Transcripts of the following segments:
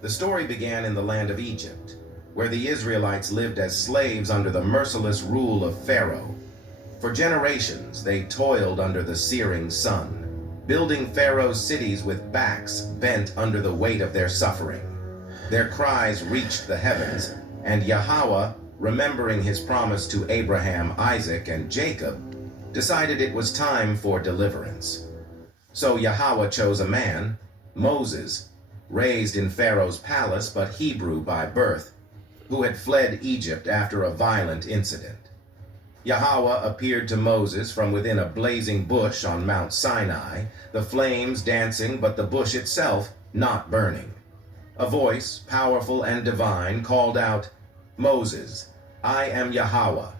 The story began in the land of Egypt, where the Israelites lived as slaves under the merciless rule of Pharaoh. For generations, they toiled under the searing sun, building Pharaoh's cities with backs bent under the weight of their suffering. Their cries reached the heavens, and Yahweh, remembering his promise to Abraham, Isaac, and Jacob, decided it was time for deliverance. So Yahweh chose a man, Moses, raised in Pharaoh's palace but Hebrew by birth, who had fled Egypt after a violent incident. Yahweh appeared to Moses from within a blazing bush on Mount Sinai, the flames dancing but the bush itself not burning. A voice, powerful and divine, called out, "Moses, I am Yahweh.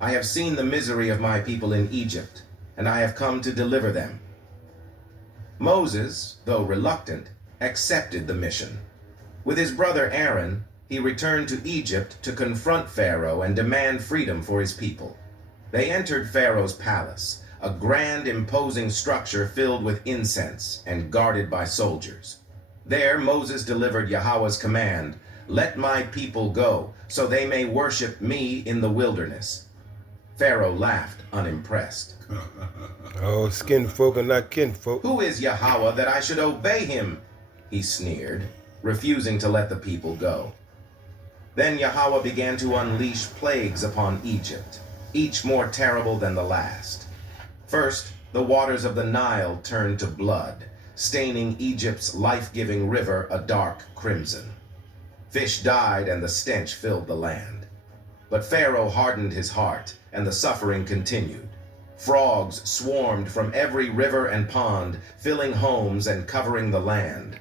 I have seen the misery of my people in Egypt, and I have come to deliver them." Moses, though reluctant, accepted the mission. With his brother Aaron, he returned to Egypt to confront Pharaoh and demand freedom for his people. They entered Pharaoh's palace, a grand, imposing structure filled with incense and guarded by soldiers. There Moses delivered Yahweh's command, "Let my people go, so they may worship me in the wilderness." Pharaoh laughed, unimpressed. Oh, skin folk and not kinfolk. "Who is Yahweh that I should obey him?" he sneered, refusing to let the people go. Then Yahweh began to unleash plagues upon Egypt, each more terrible than the last. First, the waters of the Nile turned to blood, staining Egypt's life-giving river a dark crimson. Fish died and the stench filled the land. But Pharaoh hardened his heart, and the suffering continued. Frogs swarmed from every river and pond, filling homes and covering the land.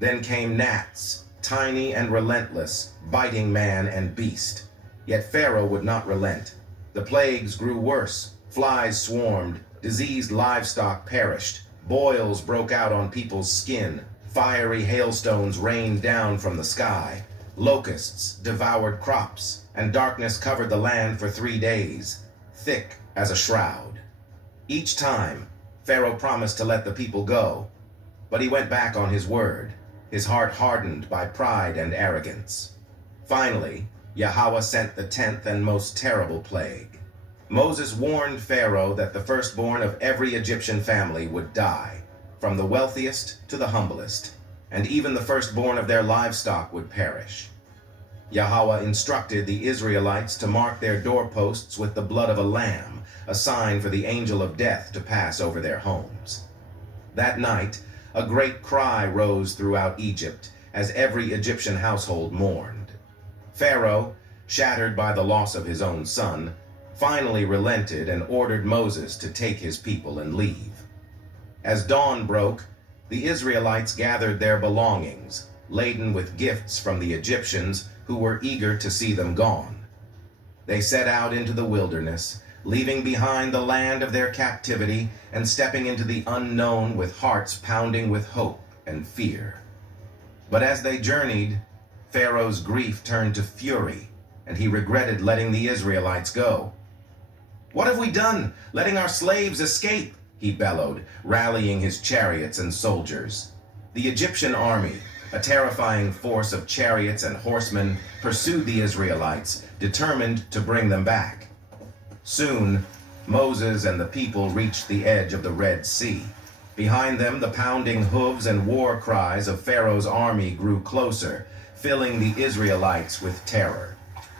Then came gnats, tiny and relentless, biting man and beast. Yet Pharaoh would not relent. The plagues grew worse. Flies swarmed, diseased livestock perished, boils broke out on people's skin, fiery hailstones rained down from the sky, locusts devoured crops, and darkness covered the land for 3 days, thick as a shroud. Each time, Pharaoh promised to let the people go, but he went back on his word, his heart hardened by pride and arrogance. Finally, Yahweh sent the 10th and most terrible plague. Moses warned Pharaoh that the firstborn of every Egyptian family would die, from the wealthiest to the humblest, and even the firstborn of their livestock would perish. Yahweh instructed the Israelites to mark their doorposts with the blood of a lamb, a sign for the angel of death to pass over their homes. That night, a great cry rose throughout Egypt as every Egyptian household mourned. Pharaoh, shattered by the loss of his own son, finally relented and ordered Moses to take his people and leave. As dawn broke, the Israelites gathered their belongings, laden with gifts from the Egyptians who were eager to see them gone. They set out into the wilderness, leaving behind the land of their captivity and stepping into the unknown with hearts pounding with hope and fear. But as they journeyed, Pharaoh's grief turned to fury, and he regretted letting the Israelites go. "What have we done, letting our slaves escape?" he bellowed, rallying his chariots and soldiers. The Egyptian army, a terrifying force of chariots and horsemen, pursued the Israelites, determined to bring them back. Soon, Moses and the people reached the edge of the Red Sea. Behind them, the pounding hooves and war cries of Pharaoh's army grew closer, filling the Israelites with terror.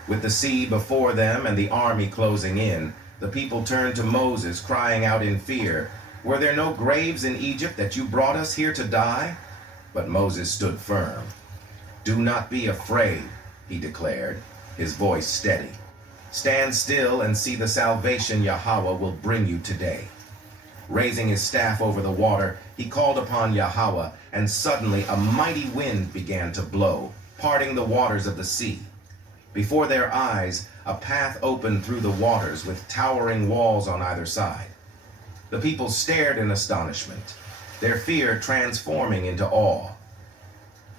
With the sea before them and the army closing in, the people turned to Moses, crying out in fear, "Were there no graves in Egypt that you brought us here to die?" But Moses stood firm. "Do not be afraid," he declared, his voice steady. "Stand still and see the salvation Yahweh will bring you today." Raising his staff over the water, he called upon Yahweh, and suddenly a mighty wind began to blow, parting the waters of the sea. Before their eyes, a path opened through the waters with towering walls on either side. The people stared in astonishment, their fear transforming into awe.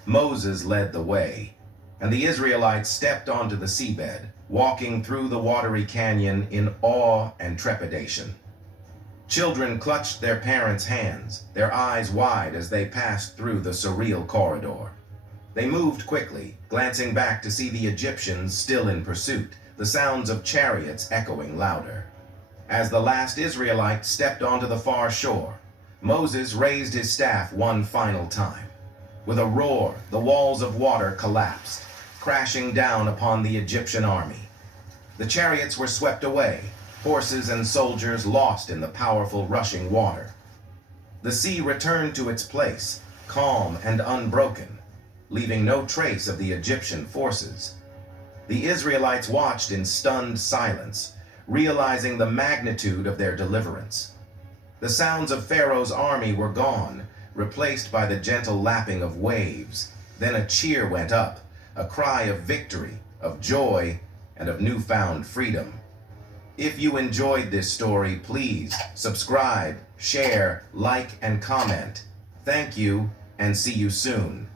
Moses led the way, and the Israelites stepped onto the seabed, walking through the watery canyon in awe and trepidation. Children clutched their parents' hands, their eyes wide as they passed through the surreal corridor. They moved quickly, glancing back to see the Egyptians still in pursuit, the sounds of chariots echoing louder. As the last Israelite stepped onto the far shore, Moses raised his staff one final time. With a roar, the walls of water collapsed, crashing down upon the Egyptian army. The chariots were swept away, horses and soldiers lost in the powerful rushing water. The sea returned to its place, calm and unbroken, leaving no trace of the Egyptian forces. The Israelites watched in stunned silence, realizing the magnitude of their deliverance. The sounds of Pharaoh's army were gone, replaced by the gentle lapping of waves. Then a cheer went up, a cry of victory, of joy, and of newfound freedom. If you enjoyed this story, please subscribe, share, like, and comment. Thank you, and see you soon.